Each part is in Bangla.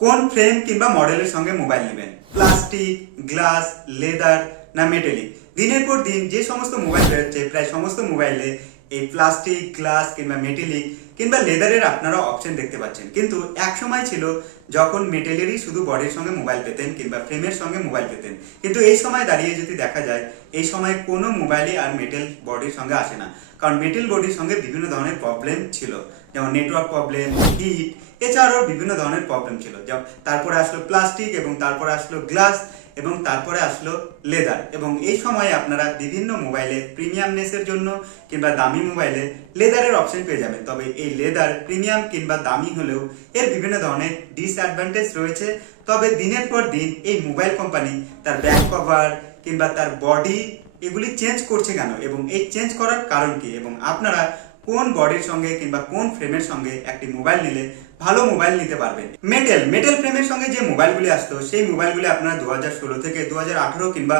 কোন ফ্রেম কিংবা মডেলের সঙ্গে মোবাইল নেবেন? প্লাস্টিক, গ্লাস, লেদার না মেটেলিক? দিনের পর দিন যে সমস্ত মোবাইল বেরোচ্ছে, প্রায় সমস্ত মোবাইলে এই প্লাস্টিক, গ্লাস কিংবা মেটালিক কিংবা লেদারের আপনারা অপশন দেখতে পাচ্ছেন। কিন্তু এক সময় ছিল যখন মেটেলেরই শুধু বডির সঙ্গে মোবাইল পেতেন কিংবা ফ্রেমের সঙ্গে মোবাইল পেতেন। কিন্তু এই সময় দাঁড়িয়ে যদি দেখা যায়, এই সময় কোনো মোবাইলই আর মেটেল বডির সঙ্গে আসে না। কারণ মেটেল বডির সঙ্গে বিভিন্ন ধরনের প্রবলেম ছিল। যেমন নেটওয়ার্ক প্রবলেম হিট এছাড়াও বিভিন্ন ধরনের প্রবলেম ছিল। যেমন তারপরে আসলো প্লাস্টিক এবং তারপরে আসলো গ্লাস এবং তারপরে আসলো লেদার এবং এই সময়ে আপনারা বিভিন্ন মোবাইলে প্রিমিয়ামনেসের জন্য কিংবা দামি মোবাইলে লেদারের অপশন পেয়ে যাবেন। তবে এই লেদার প্রিমিয়াম কিংবা দামি হলেও এর বিভিন্ন ধরনের ডিসঅ্যাডভান্টেজ রয়েছে। তবে দিনের পর দিন এই মোবাইল কোম্পানি তার ব্যাক কভার কিংবা তার বডি এগুলি চেঞ্জ করছে কেন এবং এই চেঞ্জ করার কারণ কি এবং আপনারা কোন বডির সঙ্গে কিংবা কোন ফ্রেমের সঙ্গে একটি মোবাইল নিলে ভালো মোবাইল নিতে পারবেন। মেটেল মেটেল ফ্রেমের সঙ্গে যে মোবাইলগুলি আসতো, সেই মোবাইলগুলি আপনারা দু হাজার ষোলো থেকে দু হাজার আঠারো কিংবা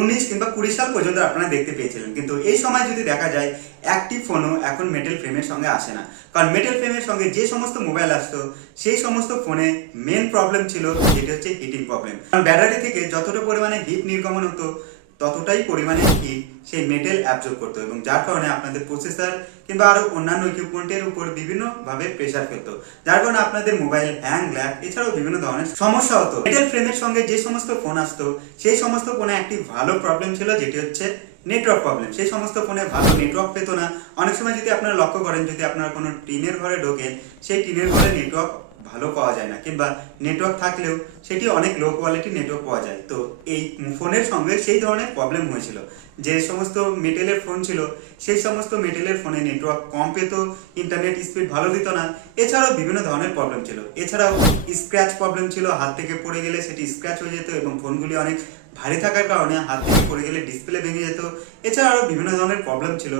উনিশ কিংবা কুড়ি সাল পর্যন্ত আপনারা দেখতে পেয়েছিলেন। কিন্তু এই সময় যদি দেখা যায় একটি ফোনও এখন মেটেল ফ্রেমের সঙ্গে আসে না। কারণ মেটেল ফ্রেমের সঙ্গে যে সমস্ত মোবাইল আসতো, সেই সমস্ত ফোনে মেন প্রবলেম ছিল যেটি হচ্ছে হিটিং প্রবলেম কারণ ব্যাটারি থেকে যতটা পরিমাণে হিট নির্গমন হতো ততটাই পরিমাণে হিট সেই মেটেল অ্যাবজর্ব করতো এবং যার কারণে আপনাদের প্রসেসর কিংবা আরও অন্যান্য ইকুইপমেন্টের উপর বিভিন্নভাবে প্রেসার ফেলতো। যার কারণে আপনাদের মোবাইল হ্যাং ল্যাগ এছাড়াও বিভিন্ন ধরনের সমস্যা হতো। মেটেল ফ্রেমের সঙ্গে যে সমস্ত ফোন আসতো, সেই সমস্ত ফোনে একটি ভালো প্রবলেম ছিল, যেটি হচ্ছে নেটওয়ার্ক প্রবলেম সেই সমস্ত ফোনে ভালো নেটওয়ার্ক পেতো না। অনেক সময় যদি আপনারা লক্ষ্য করেন, যদি আপনারা কোনো টিনের ঘরে ঢোকেন, সেই টিনের ঘরে নেটওয়ার্ক ভালো পাওয়া যায় না, কিংবা নেটওয়ার্ক থাকলেও সেটি অনেক লো কোয়ালিটি নেটওয়ার্ক পাওয়া যায়। তো এই ফোনের সঙ্গে সেই ধরনের প্রবলেম হয়েছিল। যে সমস্ত মেটেলের ফোন ছিল, সেই সমস্ত মেটেলের ফোনে নেটওয়ার্ক কম পেত ইন্টারনেট স্পিড ভালো দিত না। এছাড়াও বিভিন্ন ধরনের প্রবলেম ছিল। এছাড়াও স্ক্র্যাচ প্রবলেম ছিল, হাত থেকে পড়ে গেলে সেটি স্ক্র্যাচ হয়ে যেত এবং ফোনগুলি অনেক ভারী থাকার কারণে হাত থেকে পড়ে গেলে ডিসপ্লে ভেঙে যেত। এছাড়া আরও বিভিন্ন ধরনের প্রবলেম ছিল,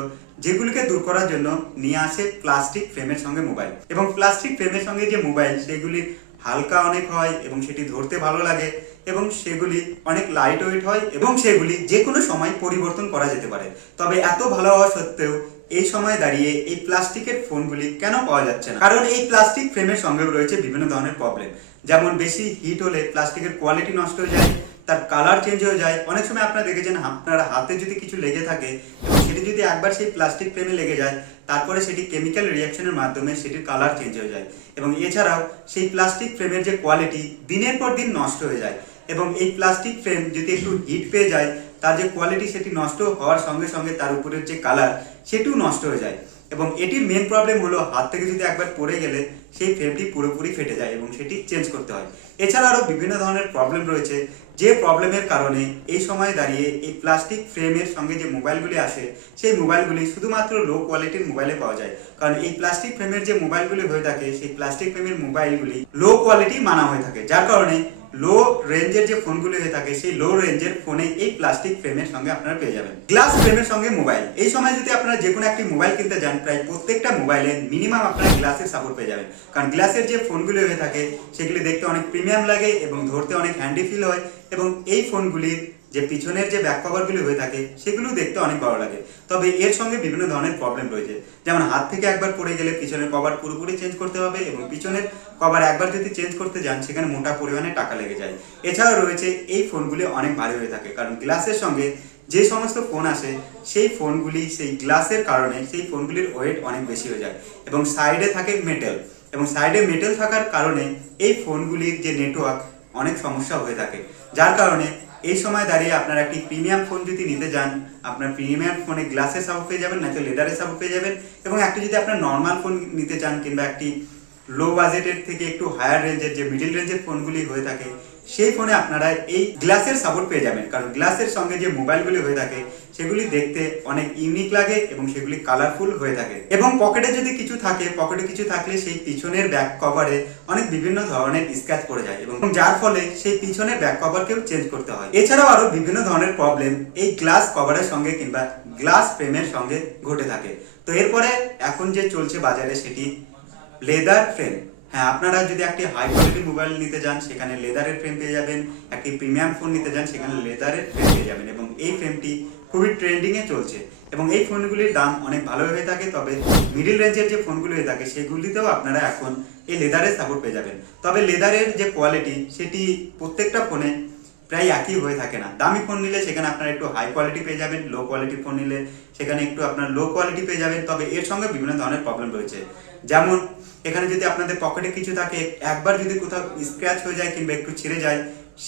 যেগুলিকে দূর করার জন্য নিয়ে আসে প্লাস্টিক ফ্রেমের সঙ্গে মোবাইল এবং প্লাস্টিক ফ্রেমের সঙ্গে যে মোবাইল সেগুলি হালকা অনেক হয় এবং সেটি ধরতে ভালো লাগে এবং সেগুলি অনেক লাইট ওয়েট হয় এবং সেগুলি যে কোনো সময় পরিবর্তন করা যেতে পারে। তবে এত ভালো হওয়া সত্ত্বেও এই সময় দাঁড়িয়ে এই প্লাস্টিকের ফোনগুলি কেন পাওয়া যাচ্ছে না? কারণ এই প্লাস্টিক ফ্রেমের সঙ্গেও রয়েছে বিভিন্ন ধরনের প্রবলেম যেমন বেশি হিট হলে প্লাস্টিকের কোয়ালিটি নষ্ট হয়ে যায় তার কালার চেঞ্জ হয়ে যায়। অনেক সময় আপনারা দেখেছেন, আপনার হাতে যদি কিছু লেগে থাকে, এবং সেটি যদি একবার সেই প্লাস্টিক ফ্রেমে লেগে যায়, তারপরে সেটি কেমিক্যাল রিয়াকশনের মাধ্যমে সেটির কালার চেঞ্জ হয়ে যায়। এবং এছাড়াও সেই প্লাস্টিক ফ্রেমের যে কোয়ালিটি দিনের পর দিন নষ্ট হয়ে যায়। এবং এই প্লাস্টিক ফ্রেম যদি একটু হিট পেয়ে যায়, তার যে কোয়ালিটি সেটি নষ্ট হওয়ার সঙ্গে সঙ্গে তার উপরের যে কালার সেটিও নষ্ট হয়ে যায়। এবং এটির মেন প্রবলেম হলো, হাত থেকে যদি একবার পড়ে গেলে, সেই ফ্রেমটি পুরোপুরি ফেটে যায় এবং সেটি চেঞ্জ করতে হয়। এছাড়া আরও বিভিন্ন ধরনের প্রবলেম রয়েছে। যে প্রবলেমের কারণে এই সময় দাঁড়িয়ে এই প্লাস্টিক ফ্রেমের সঙ্গে যে মোবাইলগুলি আসে, সেই মোবাইলগুলি শুধুমাত্র লো কোয়ালিটির মোবাইলে পাওয়া যায়। কারণ এই প্লাস্টিক ফ্রেমের যে মোবাইলগুলি হয়ে থাকে, সেই প্লাস্টিক ফ্রেমের মোবাইলগুলি লো কোয়ালিটি মানা হয়ে থাকে। যার কারণে লো রেঞ্জের যে ফোনগুলি হয়ে থাকে, সেই লো রেঞ্জের ফোনে এই প্লাস্টিক ফ্রেমের সঙ্গে আপনারা পেয়ে যাবেন। গ্লাস ফ্রেমের সঙ্গে মোবাইল এই সময় যদি আপনারা যে কোনো একটি মোবাইল কিনতে যান, প্রায় প্রত্যেকটা মোবাইলে মিনিমাম আপনারা গ্লাসের সাপোর্ট পেয়ে যাবেন। কারণ গ্লাসের যে ফোনগুলি হয়ে থাকে, সেগুলি দেখতে অনেক প্রিমিয়াম লাগে এবং ধরতে অনেক হ্যান্ডি ফিল হয় এবং এই ফোনগুলির যে পিছনের যে ব্যাক কভারগুলি হয়ে থাকে সেগুলো দেখতে অনেক ভালো লাগে। তবে এর সঙ্গে বিভিন্ন ধরনের প্রবলেম রয়েছে। যেমন হাত থেকে একবার পড়ে গেলে পিছনের কভার পুরোপুরি চেঞ্জ করতে হবে এবং পিছনের কভার একবার যদি চেঞ্জ করতে যান, সেখানে মোটা পরিমাণে টাকা লেগে যায়। এছাড়াও রয়েছে, এই ফোনগুলি অনেক ভারী হয়ে থাকে। কারণ গ্লাসের সঙ্গে যে সমস্ত ফোন আসে, সেই ফোনগুলি সেই গ্লাসের কারণে সেই ফোনগুলির ওয়েট অনেক বেশি হয়ে যায় এবং সাইডে থাকে মেটেল এবং সাইডে মেটেল থাকার কারণে এই ফোনগুলির যে নেটওয়ার্ক অনেক সমস্যা হয়ে থাকে। যার কারণে এই সময় দাঁড়িয়ে আপনারা একটি প্রিমিয়াম ফোন যদি নিতে যান, আপনার প্রিমিয়াম ফোনে গ্লাসের সাপোর্ট পেয়ে যাবেন নয়তো লেদারের সাপোর্ট পেয়ে যাবেন, এবং একটি যদি আপনার নর্মাল ফোন নিতে চান কিংবা একটি লো বাজেটের থেকে একটু হায়ার রেঞ্জের যে মিডিল রেঞ্জের ফোনগুলি হয়ে থাকে সেই ফোনে আপনারা এই গ্লাসের সাপোর্ট পেয়ে যাবেন। কারণ গ্লাসের সঙ্গে যে মোবাইলগুলি হয়ে থাকে, সেগুলি দেখতে অনেক ইউনিক লাগে এবং সেগুলি কালারফুল হয়ে থাকে। এবং পকেটে যদি কিছু থাকে পকেটে কিছু থাকলে সেই পিছনের ব্যাক কভারে অনেক বিভিন্ন ধরনের স্ক্র্যাচ পড়ে যায় এবং যার ফলে সেই পিছনের ব্যাক কভারকেও চেঞ্জ করতে হয়। এছাড়াও আরও বিভিন্ন ধরনের প্রবলেম এই গ্লাস কভারের সঙ্গে কিংবা গ্লাস ফ্রেমের সঙ্গে ঘটে থাকে। তো এরপরে এখন যে চলছে বাজারে সেটি লেদার ফ্রেম হ্যাঁ আপনারা যদি একটি হাই কোয়ালিটি মোবাইল নিতে যান, সেখানে লেদারের ফ্রেম পেয়ে যাবেন। একটি প্রিমিয়াম ফোন নিতে যান, সেখানে লেদারের ফ্রেম পেয়ে যাবেন। এবং এই ফ্রেমটি খুবই ট্রেন্ডিংয়ে চলছে। এবং এই ফোনগুলির দাম অনেক ভালো হয়ে থাকে, তবে মিডিল রেঞ্জের যে ফোনগুলি হয়ে থাকে, সেগুলিতেও আপনারা এখন এই লেদারের সাপোর্ট পেয়ে যাবেন। তবে লেদারের যে কোয়ালিটি সেটি প্রত্যেকটা ফোনে প্রায় একই হয়ে থাকে না। দামি ফোন নিলে সেখানে আপনারা একটু হাই কোয়ালিটি পেয়ে যাবেন লো কোয়ালিটি ফোন নিলে সেখানে একটু আপনার লো কোয়ালিটি পেয়ে যাবেন। তবে এর সঙ্গে বিভিন্ন ধরনের প্রবলেম রয়েছে। যেমন, এখানে যদি আপনাদের পকেটে কিছু থাকে, একবার যদি কোথাও স্ক্র্যাচ হয়ে যায় কিংবা একটু ছিঁড়ে যায়,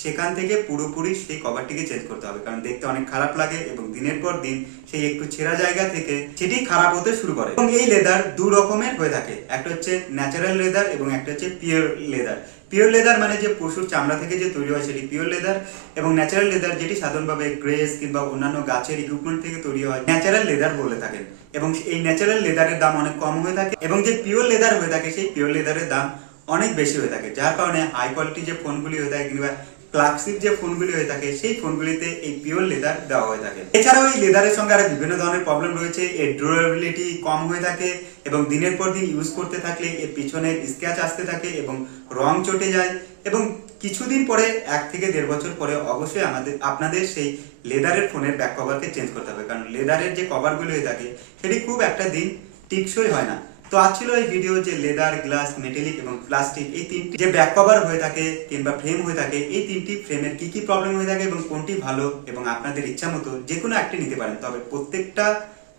সেখান থেকে পুরোপুরি সেই কভারটিকে চেঞ্জ করতে হবে। কারণ দেখতে অনেক খারাপ লাগে এবং দিনের পর দিন সেই একটু ছেঁড়া জায়গা থেকে সেটি খারাপ হতে শুরু করে। এবং এই লেদার দু রকমের হয়ে থাকে। একটা হচ্ছে ন্যাচারাল লেদার এবং একটা হচ্ছে পিওর লেদার পিওর লেদার মানে যে পশুর চামড়া থেকে যে তৈরি হয় সেটি পিওর লেদার এবং ন্যাচারাল লেদার যেটি সাধারণভাবে গ্রেস কিংবা অন্যান্য গাছের ইকুইপমেন্ট থেকে তৈরি হয় ন্যাচারাল লেদার বলে থাকেন। এবং এই ন্যাচারাল লেদারের দাম অনেক কম হয়ে থাকে এবং যে পিওর লেদার হয়ে থাকে সেই পিওর লেদারের দাম অনেক বেশি হয়ে থাকে, যার কারণে হাই কোয়ালিটি যে ফোনগুলি হয়ে থাকে কিংবা ক্লাসিক যে ফোনগুলি হয়ে থাকে, সেই ফোনগুলিতে এই পিওর লেদার দেওয়া হয়ে থাকে। এছাড়াও এই লেদারের সঙ্গে আরও বিভিন্ন ধরনের প্রবলেম রয়েছে। এর ডিউরেবিলিটি কম হয়ে থাকে এবং দিনের পর দিন ইউজ করতে থাকলে এর পিছনের স্ক্র্যাচ আসতে থাকে এবং রং চটে যায় এবং কিছুদিন পরে, এক থেকে দেড় বছর পরে অবশ্যই আমাদের, আপনাদের সেই লেদারের ফোনের ব্যাক কভারকে চেঞ্জ করতে হবে। কারণ লেদারের যে কভারগুলো হয়ে থাকে, সেটি খুব একটা দিন টিকসই হয় না। তো আজ ছিল এই ভিডিও যে লেদার গ্লাস মেটেলিক এবং প্লাস্টিক এই তিনটি যে ব্যাক কভার হয়ে থাকে কিংবা ফ্রেম হয়ে থাকে, এই তিনটি ফ্রেমের কি কি প্রবলেম হয়ে থাকে এবং কোনটি ভালো এবং আপনাদের ইচ্ছা মতো যে কোনো একটি নিতে পারেন। তবে প্রত্যেকটা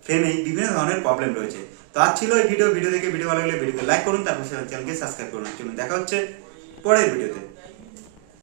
ফ্রেমে বিভিন্ন ধরনের প্রবলেম রয়েছে। তো আজ ছিল এই ভিডিও ভিডিও দেখে ভিডিও ভালো লাগলে ভিডিওকে লাইক করুন, তারপর চ্যানেলকে সাবস্ক্রাইব করুন। চলুন, দেখা হচ্ছে পরের ভিডিওতে